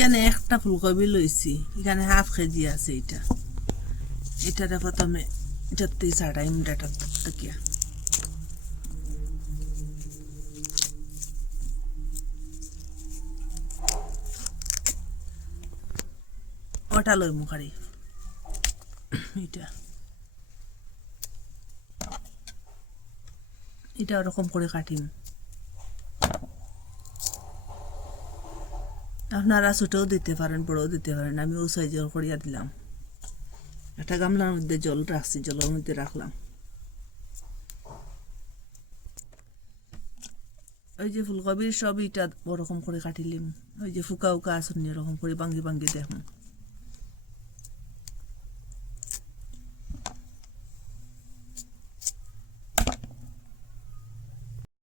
এখানে একটা ফুলকপি লইছি, এখানে হাফ কেজি আছে। এটারে প্রথমে এটাতে ছাড়াই ডাটা তাকিয়া ওটা লই মুখারি। এটা ওরকম করে কাটিম। আপনারা ছোটও দিতে পারেন, বড়ও দিতে পারেন। আমি ও সাইজের করিয়া দিলাম। একটা গামলার মধ্যে জল রাখছি, জলের মধ্যে রাখলাম। ওই যে ফুলকপির সব ইটা ওরকম করে কাটিলিম। ওই যে ফুকা উকা আসুন এরকম করে ভাঙ্গি ভাঙ্গি দেখুন।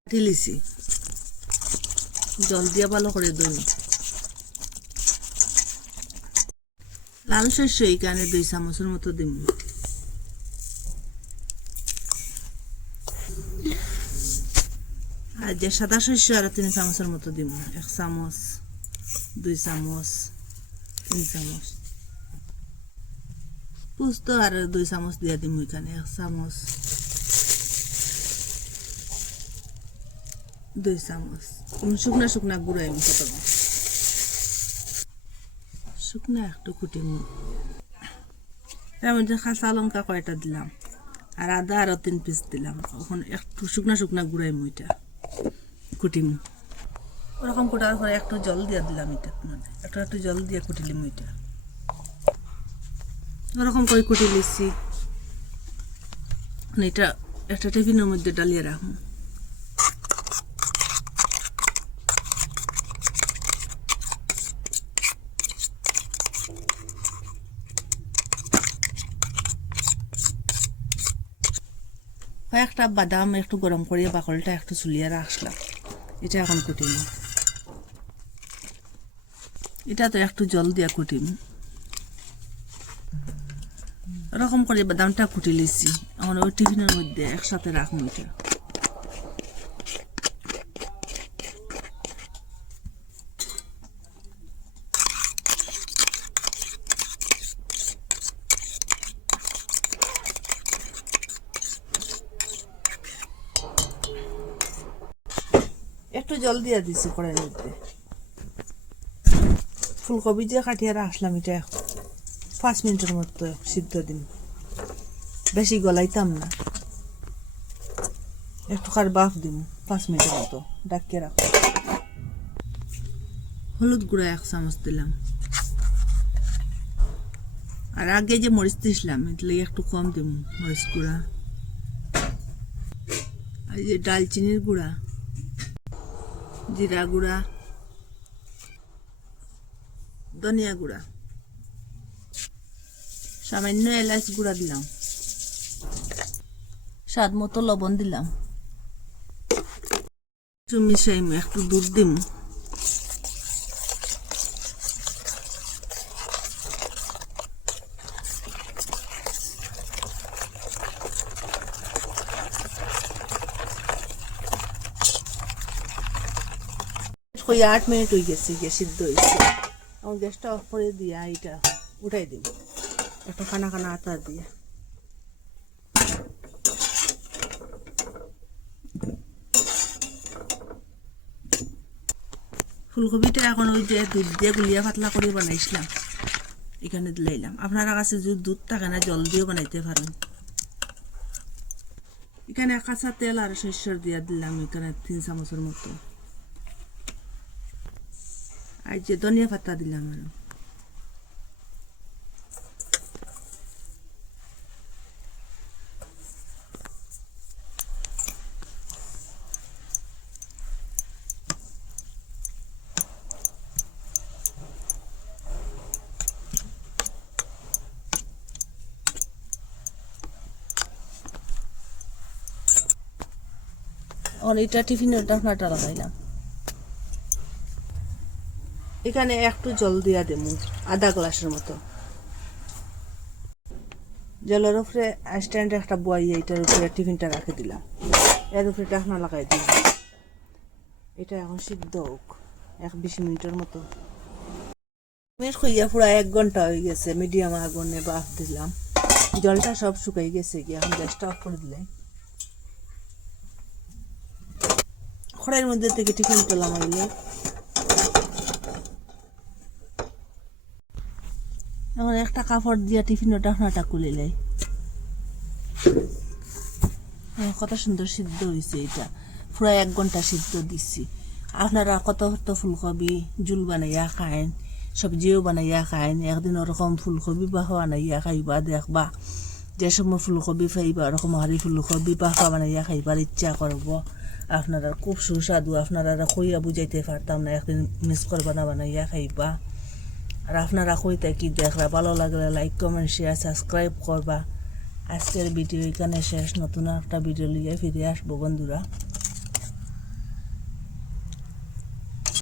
কাটি লিছি, জল দিয়ে ভালো করে দই। লাল শস্য এখানে 2 চামচের মতো দিম। আর যে সাদা শস্য আর 3 চামচের মতো দিব। 1 চামচ, 2 চামচ, 3 চামচ। পুস্ত আর 2 চামচ দিয়ে দিব এখানে। 1 চামচ, 2 চামচ। শুকনা শুকনা গুঁড়াই প্রথমে, শুকনা একটু কুটিম। তার মধ্যে কাঁচা লঙ্কা কয়টা দিলাম, আর আদা আরো 3 পিস দিলাম। এখন একটু শুকনা শুকনা গুঁড়াই মুইটা কুটিম। ওরকম কুটার পরে একটু জল দিয়ে দিলাম। এটা মানে একটু জল দিয়ে কুটিলিম। এটা ওরকম করে কুটি লিছি। এটা একটা টিফিনের মধ্যে ডালিয়ে রাখুন। কয়েকটা বাদাম একটু গরম করিয়ে বাকলটা একটু চুলিয়ে রাখলাম। এটা এখন কুটিম। এটা তো একটু জল দিয়ে কুটিম। এরকম করে বাদামটা কুটি লিছি। এখন ওই টিফিনের মধ্যে একসাথে রাখবো। এটা একটু জল দিয়ে দিছি কড়াইয়ের মধ্যে। ফুলকপি যে কাটিয়ে রাখলাম, এটা 5 মিনিটের মতো সিদ্ধ দিন। বেশি গলাইতাম না, একটু কার বাফ দিন 5 মিনিটের মতো। ডাকিয়ে রাখো। হলুদ গুঁড়া 1 চামচ দিলাম। আর আগে যে মরিচ দিছিলাম এগুলো একটু কম দিব মরিচ গুঁড়া। আর যে ডালচিনির গুঁড়া, জিরা গুঁড়া, ধনিয়া গুঁড়া, সামান্য এলাচ গুঁড়া দিলাম। স্বাদ মতো লবণ দিলাম। মিশাই একটু দুধ দিম। ওই 8 মিনিট হয়ে গেছে, সিদ্ধ হয়েছে। এখন গ্যাসটা অফ করে দিয়া এটা উঠাই দিব একটু খানা খানা আটা দিয়ে। ফুলকপিটা এখন ওই যে দুধ দিয়ে গুলিয়া পাতলা করে বানাইছিলাম এখানে দিলাইলাম। আপনারা কাছে যদি দুধ থাকে না জল দিয়েও বানাইতে পারেন। এখানে কাঁচা তেল আর সরষের দিয়ে দিলাম এখানে 3 চামচের মতো। আর যে ধনিয়া পাতা দিলাম। এটা টিফিনের ঢাকনাটা লাগাইলাম। এখানে একটু জল দিয়া দেব, আধা গ্লাসের মতো। জলের উপরে স্ট্যান্ডে একটা বইয়ে এটার উপরে টিফিনটা রাখে দিলাম। এর উপরে ঢাকনা লাগাই দিলাম। এটা এখন সিদ্ধ হোক 20 মিনিটের মতো। মেশ খুইয়া পুরা 1 ঘন্টা হয়ে গেছে, মিডিয়াম আগুনে বাফ দিলাম, জলটা সব শুকাই গেছে কি। এখন গ্যাসটা অফ করে দিলে খড়াইয়ের মধ্যে থেকে টিফিন পেলাম আইলে। এখন একটা কাপড় দিয়া টিফিনের ঢাকনাটা খুলে লাই। কত সুন্দর সিদ্ধ হয়েছে, এটা পুরা 1 ঘন্টা সিদ্ধ দিচ্ছি। আপনারা কত কত ফুলকপি জুল বানাইয়া খায়েন, সবজিও বানাইয়া খায়েন, একদিন ওরকম ফুলকপি বাহা বানাইয়া খাইবা, দেখবা যে সময় ফুলকপি খাইবা ওরকম হারি ফুলকপি বাহা বানাইয়া খাইবার ইচ্ছা করব। আপনারা খুব সুস্বাদু, আপনারা কইয়া বুঝাইতে পারতাম না, একদিন মিস করবা না, বানাইয়া খাইবা। আর আপনারা কইতে কি দেখরা, ভালো লাগলে লাইক কমেন্ট শেয়ার সাবস্ক্রাইব করবা। আজকের ভিডিও এখানে শেষ, নতুন একটা ভিডিও লিয়ে ফিরে আসবো বন্ধুরা।